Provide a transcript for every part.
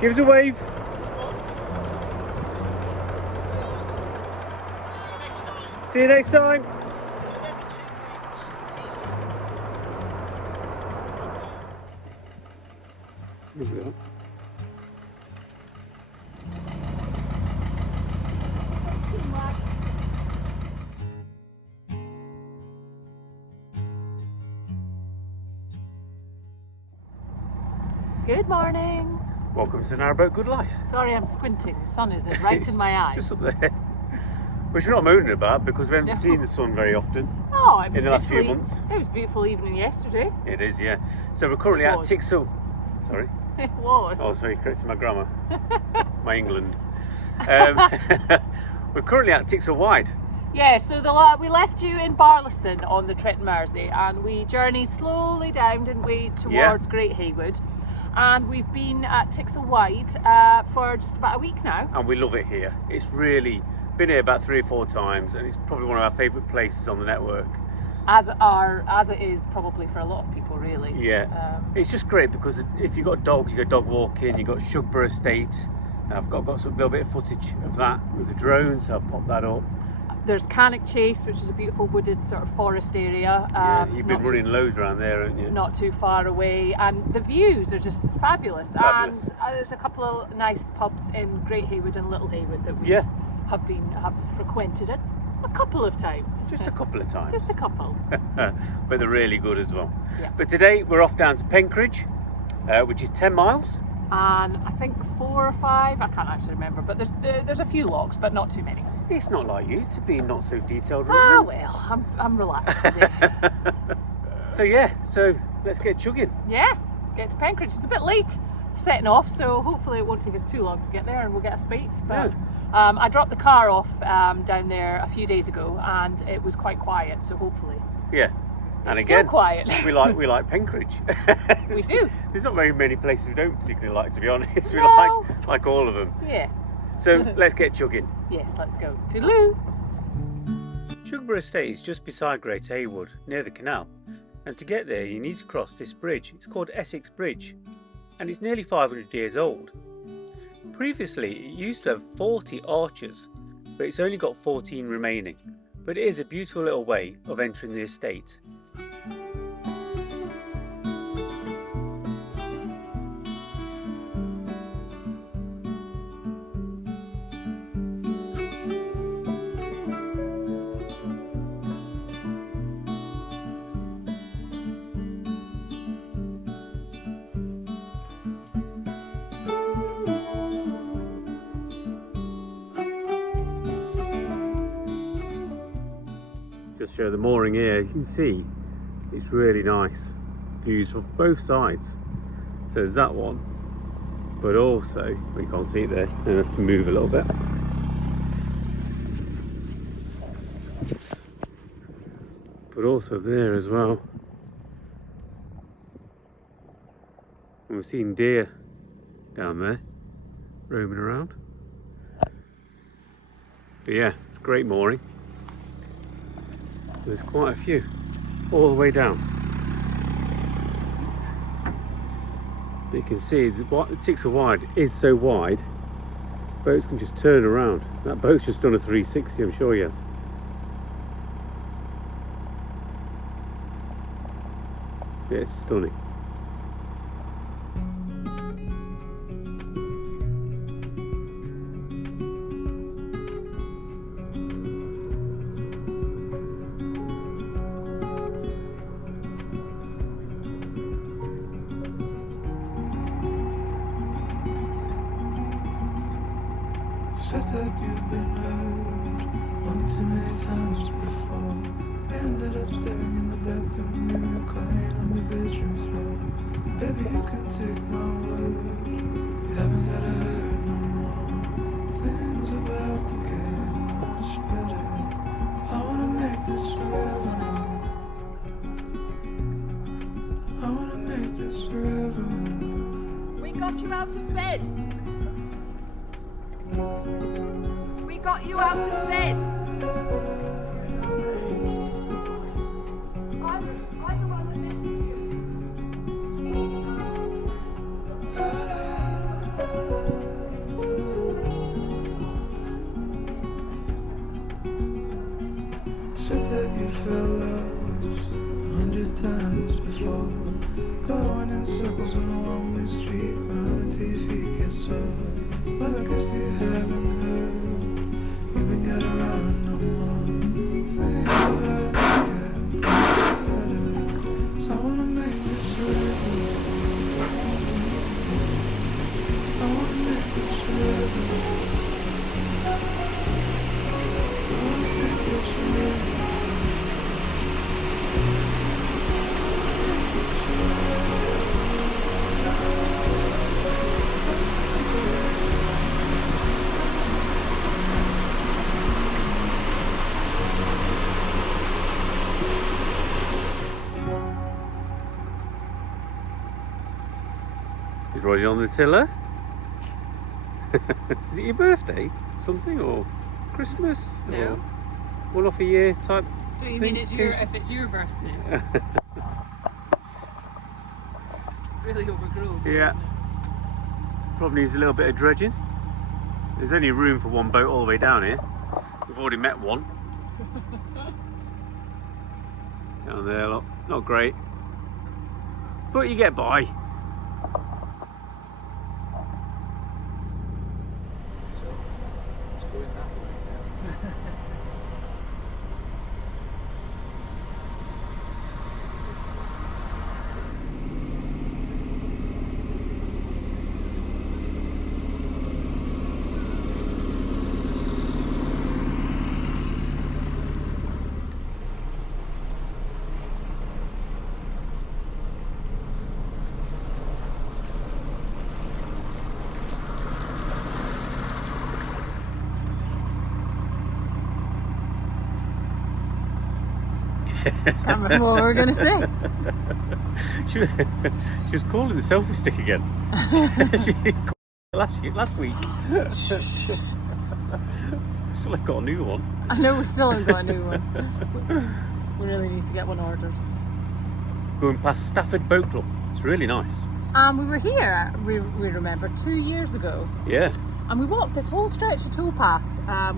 Give us a wave. See you next time. Here we are. Good morning. Welcome to Narrowboat Good Life. Sorry, I'm squinting. The sun is right in my eyes. Just up there. Which we're not moaning about because we haven't seen the sun very often It was in the last few months. It was a beautiful evening yesterday. It is, yeah. So we're currently at Thistle. Sorry. It was. Oh, sorry, correcting my grammar. My England. We're currently at Thistle Wide. Yeah, so we left you in Barlaston on the Trent Mersey and we journeyed slowly down, didn't we, towards Great Haywood. And we've been at Thistle Wide for just about a week now. And we love it here. It's really been here about 3 or 4 times and it's probably one of our favourite places on the network. As it is probably for a lot of people, really. Yeah, it's just great because if you've got dogs, you go dog walking, you've got Shugborough Estate. I've got some little bit of footage of that with the drone, so I'll pop that up. There's Cannock Chase, which is a beautiful wooded sort of forest area. Yeah, you've been running loads around there, haven't you? Not too far away, and the views are just fabulous. And there's a couple of nice pubs in Great Haywood and Little Haywood that we have frequented it a couple of times. Just a couple of times. Just a couple. But they're really good as well. Yeah. But today we're off down to Penkridge, which is 10 miles. And I think 4 or 5, I can't actually remember, but there's a few logs, but not too many. It's not like you to be not so detailed. Ah, well, I'm relaxed today. So let's get chugging. Yeah, get to Penkridge. It's a bit late for setting off, so hopefully it won't take us too long to get there and we'll get a spate. But I dropped the car off down there a few days ago and it was quite quiet, so hopefully. Yeah. And it's again, still quiet. we like Penkridge. We do. There's not very many places we don't particularly like, to be honest. We No. like all of them. Yeah. So let's get chugging. Yes, let's go. Toodaloo. Shugborough Estate is just beside Great Haywood, near the canal. And to get there you need to cross this bridge. It's called Essex Bridge and it's nearly 500 years old. Previously it used to have 40 arches, but it's only got 14 remaining. But it is a beautiful little way of entering the estate. Just show the mooring here. You can see it's really nice views from both sides. So there's that one, but also we can't see it there. I have to move a little bit. But also there as well. And we've seen deer down there roaming around. But yeah, it's a great mooring. There's quite a few all the way down. But you can see the Thistle Wide is so wide, boats can just turn around. That boat's just done a 360, I'm sure he has. Yeah, it's stunning. Said that you've been hurt one too many times before. Ended up staring in the bathroom mirror, crying on the bedroom floor. Baby, you can take my word, you haven't gotta hurt no more. Things about to get much better. I wanna make this forever. I wanna make this forever. We got you out of bed. We got you out of bed. I the one that missed you. Rozzie on the tiller. Is it your birthday? Something or Christmas? No. Or one off a year type But you thing? mean if it's your birthday? Really overgrown. Yeah. Isn't it? Probably needs a little bit of dredging. There's only room for one boat all the way down here. We've already met one. Down there, look. Not great. But you get by. Can't remember what we were going to say. She was calling the selfie stick again. She called it last week. Still haven't got a new one. I know we still haven't got a new one. We really need to get one ordered. Going past Stafford Boat Club. It's really nice. We were here, we remember, 2 years ago. Yeah. And we walked this whole stretch of towpath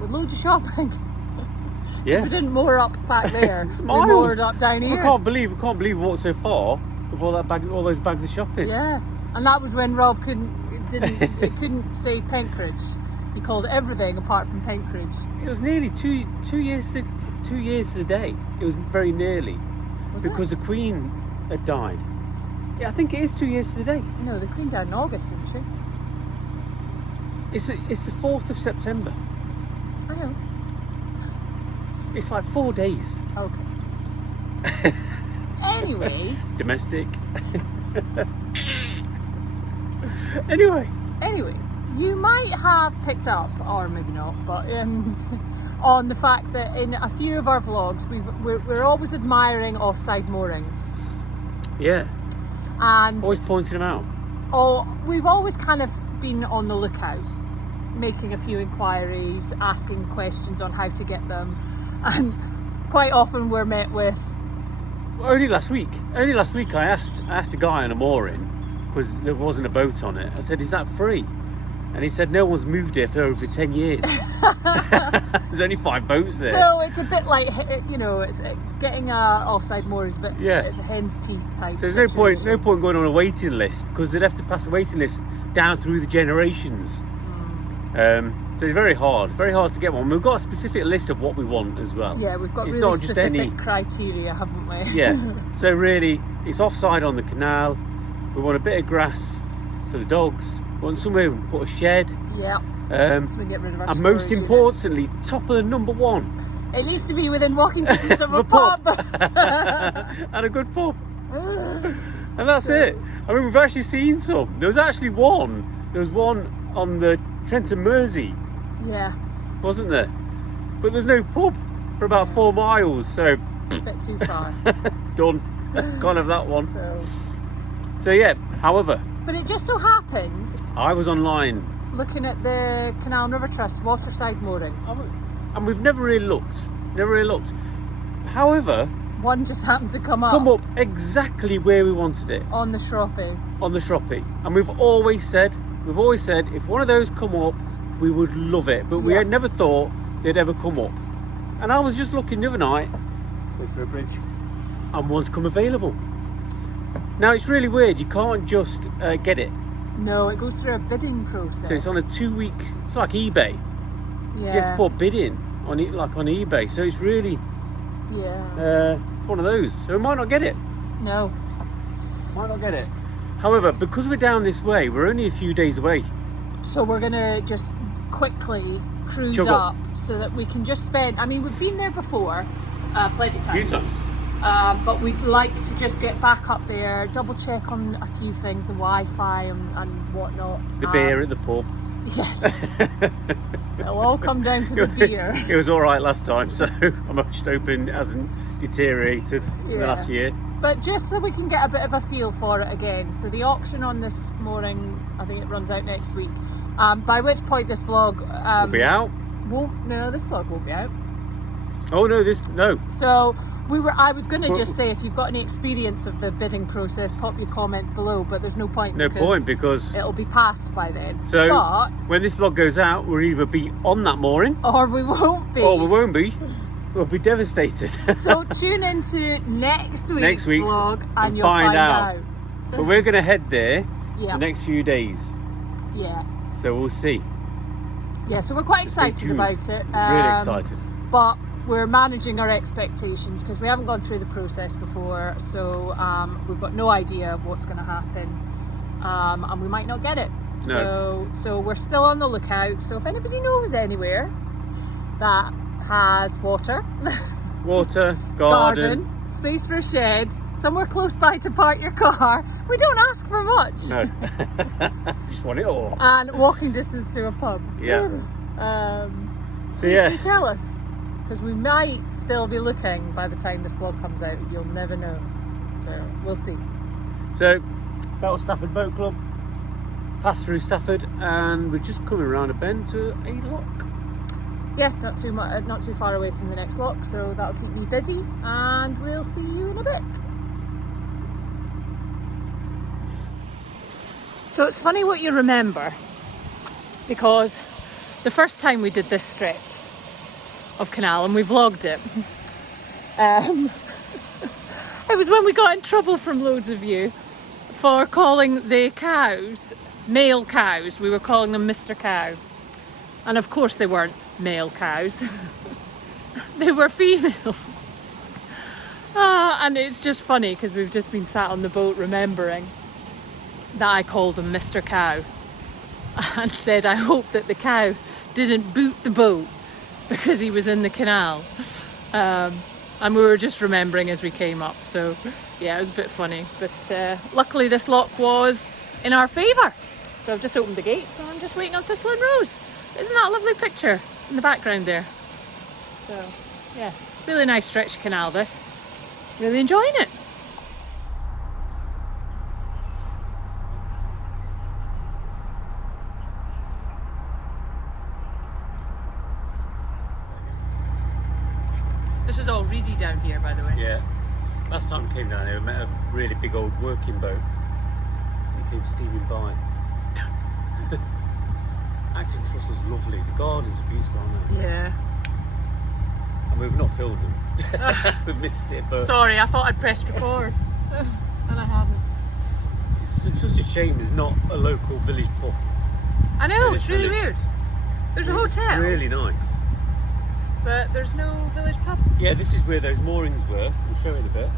with loads of shopping. Yeah. We didn't moor up back there. We Miles. moored up down here. I can't believe we walked so far with all those bags of shopping. Yeah, and that was when Rob couldn't say Penkridge. He called everything apart from Penkridge. It was nearly two years to the day. It was very nearly. Was because the Queen had died. Yeah, I think it is 2 years to the day. No, the Queen died in August, didn't she? It's the 4th of September. I know. It's like 4 days. Okay. Anyway. Domestic. Anyway, you might have picked up, or maybe not, but on the fact that in a few of our vlogs, we're always admiring offside moorings. yeah, And always pointing them out. we've always kind of been on the lookout, making a few inquiries, asking questions on how to get them, and quite often we're met with, Only last week I asked a guy on a mooring because there wasn't a boat on it. I said, "Is that free?" And he said, "No one's moved here for over 10 years." There's only 5 boats there. so it's a bit like, it's getting a offside moors, but Yeah. it's a hen's teeth type. So there's situation. no point going on a waiting list because they'd have to pass a waiting list down through the generations. So it's very hard to get one. We've got a specific list of what we want as well. Yeah, we've got It's really not just specific any- criteria, haven't we? Yeah. So really, it's offside on the canal. We want a bit of grass for the dogs. We want somewhere we can put a shed. Yeah. So we get rid of our And storage most unit. importantly, top of the number one, It needs to be within walking distance of The a pub. and a good pub. And that's it. I mean, we've actually seen some. There was one on the Trenton Mersey, Yeah, wasn't there? But there's no pub for about 4 miles, so it's a bit too far. done. Can't have that one. So, So yeah, however, but it just so happened, I was online looking at the Canal and River Trust waterside moorings, and we've never really looked. However, one just happened to come come up up exactly where we wanted it, on the Shroppy. on the Shroppy. And we've always said if one of those come up, we would love it. But we Yeah. had never thought they'd ever come up. And I was just looking the other night, wait for a bridge, and one's come available. Now it's really weird, you can't just get it. No, it goes through a bidding process. So it's on a 2-week, it's like eBay. Yeah. You have to put a bid in on it, like on eBay. So it's really Yeah. one of those. So we might not get it. No. Might not get it. However, because we're down this way, we're only a few days away. So we're gonna just quickly cruise Chug up up. so that we can just spend. I mean, we've been there before, plenty of A few times. times. But we'd like to just get back up there, double check on a few things, the Wi-Fi and whatnot. The beer at the pub. Yeah, just, it'll all come down to the beer. It was all right last time, so I'm just hoping it hasn't deteriorated in the last year. but just so we can get a bit of a feel for it again. So the auction on this mooring, I think it runs out next week, by which point this vlog will be out. This vlog won't be out. Oh no, no. So I was going to just say, if you've got any experience of the bidding process, pop your comments below, but there's no point. Because it'll be past by then. So but when this vlog goes out, we'll either be on that mooring, or we won't be. Or we won't be. We'll be devastated. So tune into next week's vlog and you'll find out. But we're going to head there the next few days. Yeah. So we'll see. Yeah, so we're quite excited about it. Really excited. But we're managing our expectations because we haven't gone through the process before. So we've got no idea what's going to happen. And we might not get it. No. So we're still on the lookout. So if anybody knows anywhere that has water, garden, space for a shed, somewhere close by to park your car, we don't ask for much. No. Just want it all. And walking distance to a pub. Yeah. Please do tell us, because we might still be looking by the time this vlog comes out. You'll never know. So we'll see. So that was Stafford Boat Club. Passed through Stafford, and we're just coming around a bend to a lock. Yeah, not too far away from the next lock, so that'll keep me busy, and we'll see you in a bit. So it's funny what you remember, because the first time we did this stretch of canal, and we vlogged it, it was when we got in trouble from loads of you for calling the cows, male cows, we were calling them Mr. Cow. And of course they weren't male cows. They were females. And it's just funny because we've just been sat on the boat remembering that I called him Mr. Cow and said I hope that the cow didn't boot the boat because he was in the canal. And we were just remembering as we came up. So yeah, it was a bit funny. But luckily this lock was in our favour. So I've just opened the gates and I'm just waiting on Thistle Rose. Isn't that a lovely picture in the background there? So, yeah, really nice stretch canal this. Really enjoying it. This is all reedy down here, by the way. Yeah. Last time we came down here, we met a really big old working boat. It came steaming by. Acton Truss is lovely. The gardens are beautiful, aren't they? Yeah. And we've not filmed them. We've missed it, but... Sorry, I thought I'd pressed record. And I haven't. It's just a shame there's not a local village pub. I know, it's really weird. There's a hotel. Really nice. But there's no village pub. Yeah, this is where those moorings were. We'll show it in a bit.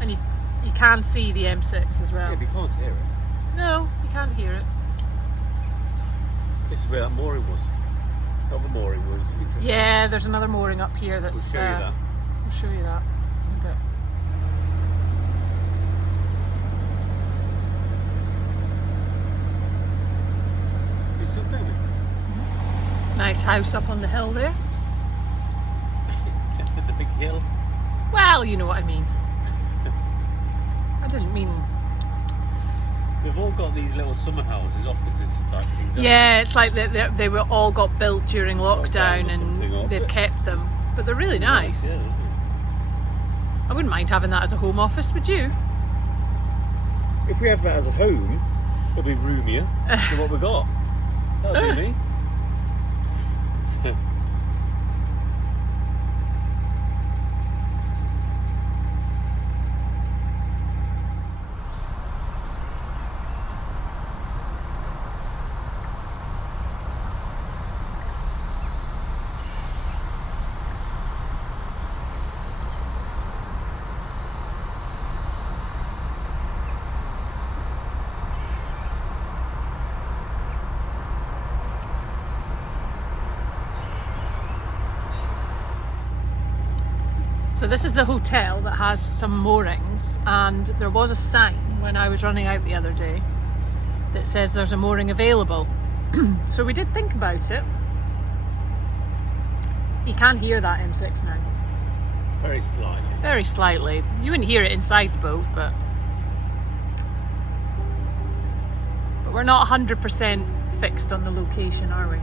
And you can see the M6 as well. Yeah, but you can't hear it. No, you can't hear it. This is where that mooring was. That other mooring was interesting. Yeah, there's another mooring up here that's... We'll show you that. We'll show you that in a bit. You still filming? Nice house up on the hill there. There's a big hill. Well, you know what I mean. I didn't mean... They've all got these little summer houses, offices type things. Yeah, it's like they were all got built during lockdown and they've kept them. But they're really nice. Yeah, I wouldn't mind having that as a home office, would you? if we have that as a home, it'll be roomier than what we got. That'll do me. So this is the hotel that has some moorings, and there was a sign when I was running out the other day that says there's a mooring available. So we did think about it. You can hear that M6 now. Very slightly. Very slightly. You wouldn't hear it inside the boat, but we're not 100% fixed on the location, are we?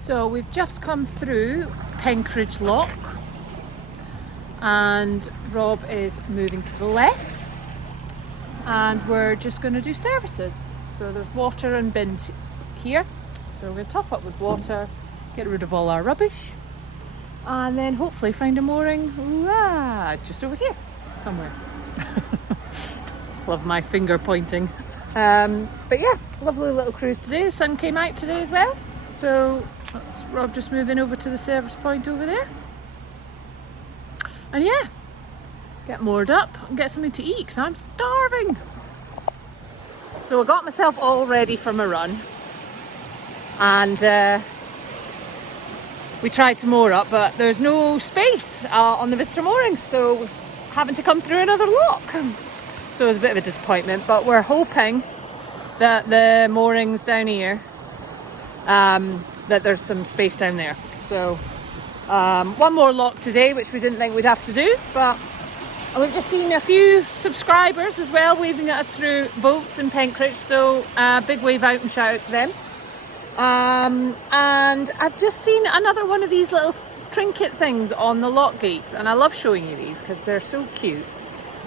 So we've just come through Penkridge Lock and Rob is moving to the left and we're just going to do services. So there's water and bins here. So we're going to top up with water, get rid of all our rubbish and then hopefully find a mooring just over here somewhere. Love my finger pointing. But yeah, lovely little cruise today. The sun came out today as well. So that's Rob just moving over to the service point over there. And yeah, get moored up and get something to eat because I'm starving. So I got myself all ready for my run. And we tried to moor up, but there's no space on the visitor moorings. So we're having to come through another lock. So it was a bit of a disappointment, but we're hoping that the moorings down here that there's some space down there. So one more lock today, which we didn't think we'd have to do, but we've just seen a few subscribers as well waving at us through boats in Penkridge, so big wave out and shout out to them. And I've just seen another one of these little trinket things on the lock gates, and I love showing you these because they're so cute.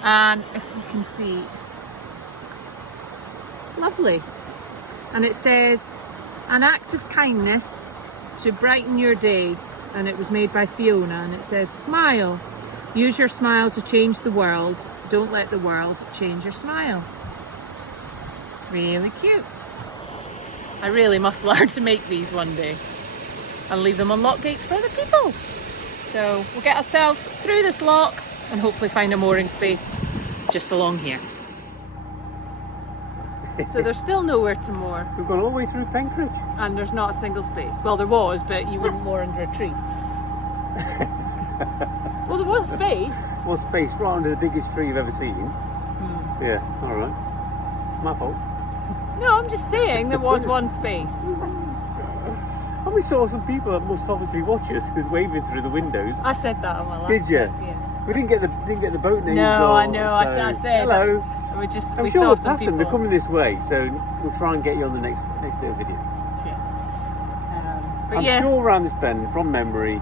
And if you can see, lovely, and it says an act of kindness to brighten your day, and it was made by Fiona, and it says smile, use your smile to change the world, don't let the world change your smile. Really cute. I really must learn to make these one day and leave them on lock gates for other people. So we'll get ourselves through this lock and hopefully find a mooring space just along here. So there's still nowhere to moor. We've gone all the way through Penkridge. And there's not a single space. Well, there was, but you wouldn't moor under a tree. Well, there was space. Well, space right under the biggest tree you've ever seen. Yeah, all right. My fault. No, I'm just saying there was one space. And we saw some people that must obviously watch us who's waving through the windows. I said that on my last Did you? trip, yeah. We didn't get the boat names. No, or, I know. So, I said. hello. We I'm sure sure saw we'll some pass people. them. They're coming this way, so we'll try and get you on the next bit of video. Yeah. But I'm yeah. sure around this bend, from memory,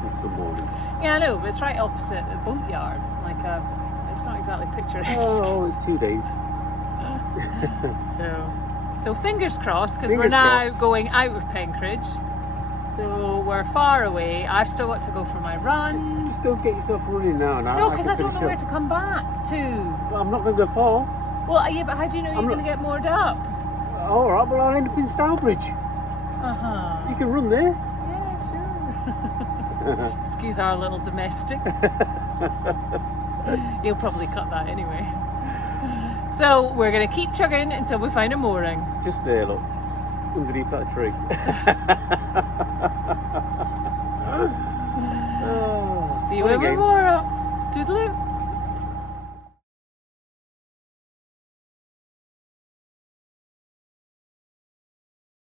there's some more. Yeah, I know, but it's right opposite the boatyard. It's not exactly picturesque. Oh, it's 2 days. So fingers crossed, because we're now going out of Penkridge. So we're far away. I've still got to go for my run. Just go get yourself running now. No, because I don't know where to come back to. Well, I'm not going to go far. Well, yeah, but how do you know you're going to get moored up? All right, well, I'll end up in Stourbridge. Uh-huh. You can run there. Yeah, sure. Excuse our little domestic. You'll probably cut that anyway. So we're going to keep chugging until we find a mooring. Just there, look. Underneath that tree. See you when we're moored.